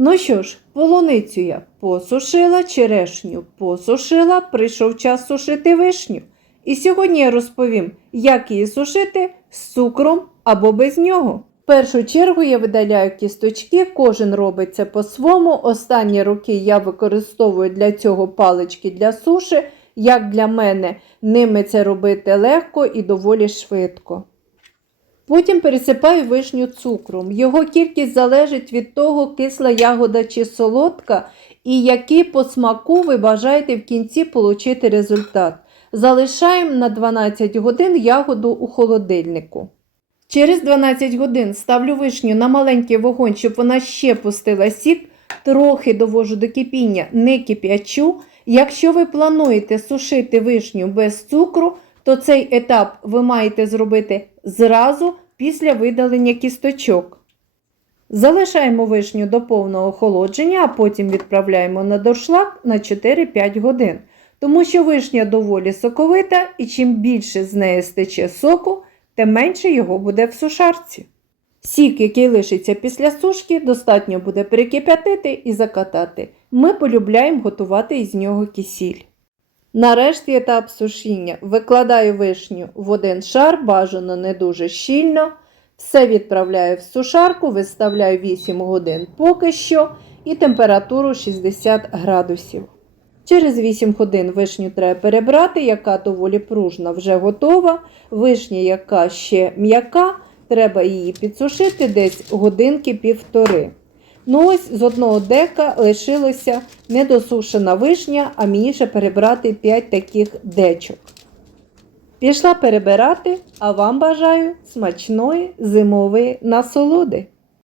Ну що ж, полуницю я посушила, черешню посушила, прийшов час сушити вишню. І сьогодні я розповім, як її сушити з цукром або без нього. В першу чергу я видаляю кісточки, кожен робить це по-своєму. Останні роки я використовую для цього палички для суші. Як для мене, ними це робити легко і доволі швидко. Потім пересипаю вишню цукром. Його кількість залежить від того, кисла ягода чи солодка, і який по смаку ви бажаєте в кінці отримати результат. Залишаємо на 12 годин ягоду у холодильнику. Через 12 годин ставлю вишню на маленький вогонь, щоб вона ще пустила сік, трохи довожу до кипіння, не кип'ячу. Якщо ви плануєте сушити вишню без цукру, то цей етап ви маєте зробити зразу після видалення кісточок. Залишаємо вишню до повного охолодження, а потім відправляємо на доршлаг на 4-5 годин. Тому що вишня доволі соковита, і чим більше з неї стече соку, тим менше його буде в сушарці. Сік, який лишиться після сушки, достатньо буде перекип'ятити і закатати. Ми полюбляємо готувати із нього кисіль. Нарешті етап сушіння. Викладаю вишню в один шар, бажано не дуже щільно. Все відправляю в сушарку, виставляю 8 годин поки що і температуру 60 градусів. Через 8 годин вишню треба перебрати, яка доволі пружна, вже готова. Вишня, яка ще м'яка, треба її підсушити десь годинки півтори. Ну ось з одного дека лишилася недосушена вишня, а мені ще перебрати 5 таких дечок. Пішла перебирати, а вам бажаю смачної зимової насолоди.